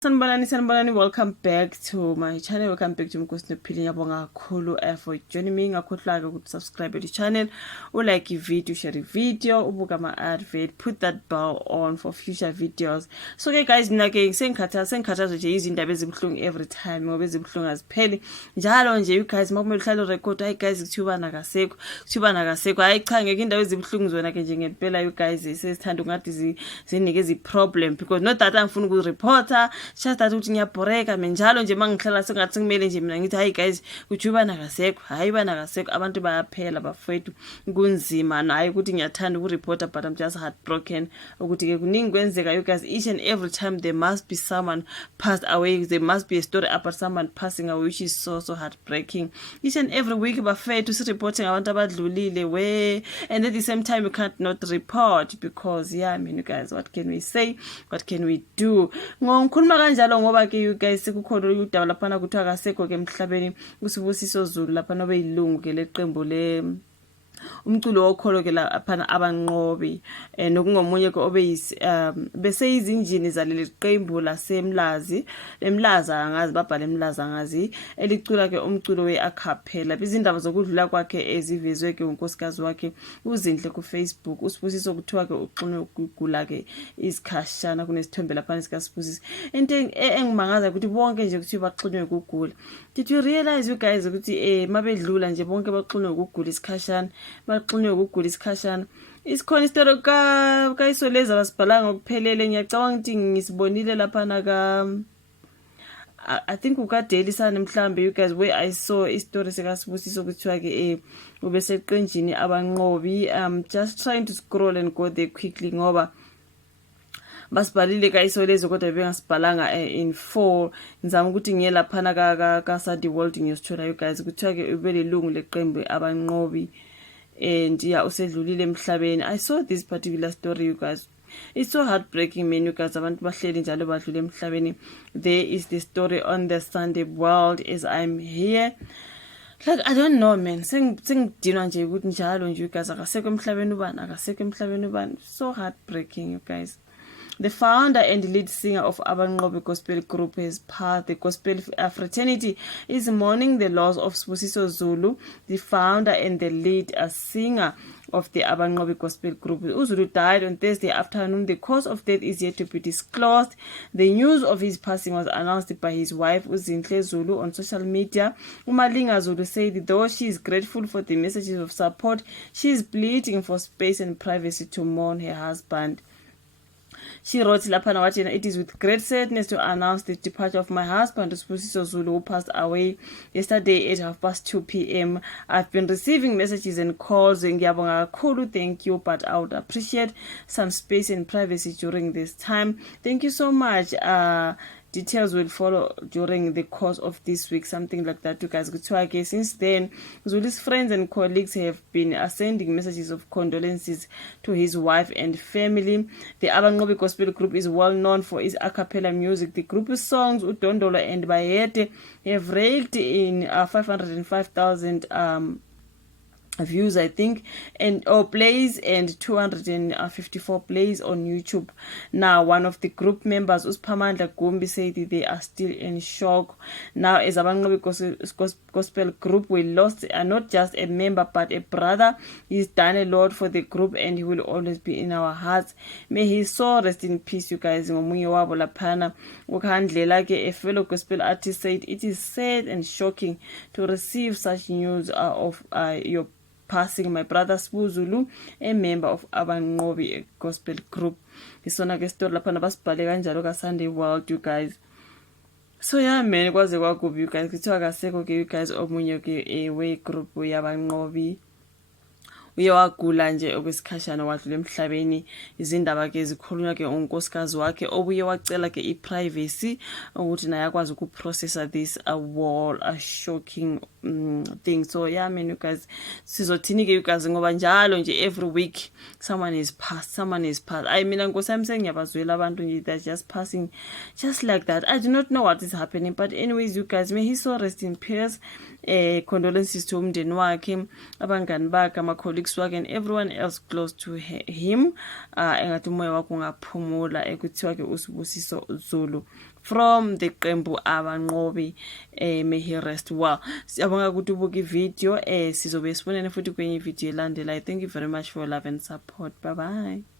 Sanibonani, welcome back to my channel. Welcome back to Nkosi Nophile. Ngiyabonga kakhulu for joining me. Ngakhohlwa ukuthi subscribe to channel, like video, share video, ubuka ama advert, put that bell on for future videos. So okay guys, mina ke sengikhathaza nje izindaba ezibhlungu every time ngoba ezibhlungu azipheli. Njalo nje you guys makumele uhlale record hi guys kuthiwa nakasekho. Hayi cha ngeke indaba ezibhlungu zona ke nje ngempela you guys sesithanda ungathi zinike problem because not that angifuna ukureporta just that ukuthi ngiyabhoreka menjalo nje mangihlala sengathi kumele nje mina ngithi hayi guys ujuba nakasekho hayi banakasekho abantu bayaphela bafethu kunzima naye ukuthi ngiyathanda ukureporta but I'm just heartbroken ukuthi ke kuningi kwenzeka you guys each and every time there must be someone passed away, there must be a story about someone passing away, which is so heartbreaking. Each and every week bafethu reporting abantu abadlulile we, and at the same time you can't not report because yeah I mean you guys what can we say, what can we do? Ngikhuluma kanjalo ngoba ke you guys sekukhona udaba lapha kuthiwa akasekho ke emhlabeni uSibusiso Zulu lapha nobe ilungu ke leqembu le umculo wokholo ke lapha abanqobi nokungomunye ke obe bese izinjini zaleli qembu lasemlazi emlaza angazi babhala emlaza angazi elicula ke umculo weacapella izindaba zokudlula kwakhe ezivezwe ke unkosikazi wakhe uzinhle ku Facebook uSibusiso kuthiwa ke uxine ukugula ke isikhashana kunesithombe lapha sikaSibusiso into engimangaza ukuthi bonke nje kuthi baxinwe ukugula. Did you realize you guys ukuthi mabedlula nje bonke baxinwe ukugula isikhashana baxinwe ukugula isikhashana isikhona istory kayisoleza basibhala ngokuphelele ngiyacabanga ukuthi ngisibonile lapha naka I think ukaDaily Sun mhlambe you guys where I saw istory sikaSibusiso kuthiwa ke ubeseqenjini abanqobi just trying to scroll and go there quickly ngoba basibhalile kayisoleza kodwa bengasibhalanga in 4 ngizama ukuthi ngiye lapha ka Sunday World ngiyosithola you guys kuthiwa ke ubelelungu leqembu abanqobi and yeah usedlulile emhlabeni. I saw this particular story you guys. It's so heartbreaking man you guys abantu bahleli njalo badlule emhlabeni. There is the story on the Sunday World as I'm here. Like I don't know man sengidinwa nje ukuthi njalo nje you guys akasekho emhlabeni ubani so heartbreaking you guys. The founder and lead singer of Abanqobi Gospel Group as part the Gospel Fraternity is mourning the loss of Sibusiso Zulu, the founder and the lead singer of the Abanqobi Gospel Group. uZulu died on Thursday afternoon. The cause of death is yet to be disclosed. The news of his passing was announced by his wife Uzinhle Zulu on social media. Umalinga Zulu said though she is grateful for the messages of support, she is pleading for space and privacy to mourn her husband. She wrote lapana wathi it is with great sadness to announce the departure of my husband Sibusiso Zulu who passed away yesterday at 2:30 p.m. I've been receiving messages and calls ngiyabonga kakhulu, thank you, but I would appreciate some space and privacy during this time. Thank you so much. Details will follow during the course of this week, something like that you guys. Since then Zulu's friends and colleagues have been sending messages of condolences to his wife and family. The Abanqobi Gospel Group is well known for its a cappella music. The group's songs Udondolo and Bayete have raked in 505,000 views I think or plays and 254 plays on YouTube. Now one of the group members uSphamandla Gumbi said they are still in shock. Now as Abanqobi Gospel Group we lost not just a member but a brother. He's done a lot for the group and he will always be in our hearts. May his soul rest in peace you guys. Ngomunye wabo laphana ukhandlela ke a fellow gospel artist said it is sad and shocking to receive such news of your passing, my brother Sibu Zulu, a member of Abanqobi Gospel Group. Isona ke story lapha nabasibhale kanjalo ka Sunday World you guys. So yeah man kwaze kwakubi you guys kuthiwa akasekho ke you guys omunye ke we group yabanqobi uye wagula nje okwesikhashana wadlula emhlabeni. Izindaba ke zikhulunywa ke unkosikazi wakhe obuye wacela ke iprivacy ukuthi naye akwazi ukuprocessa this a shocking thing. So yeah man you guys sizothini ke you guys ngoba njalo nje every week someone is passed. I mean Nkosi yami sengiyabazwela abantu nje that just passing just like that. I do not know what is happening but anyways you guys may his soul rest in peace. Condolences to umndeni wakhe, abangani bakhe, ama colleagues Swag and everyone else close to him. Engathi umoya wakho ungaphumula ekuthiwa ke uSibusiso Zulu from the qembu abanqobi. May he rest well. Siyabonga ukuthi ubuka ivideo sizobe sibonene futhi kwenye video elandelayo. Thank you very much for your love and support. Bye bye.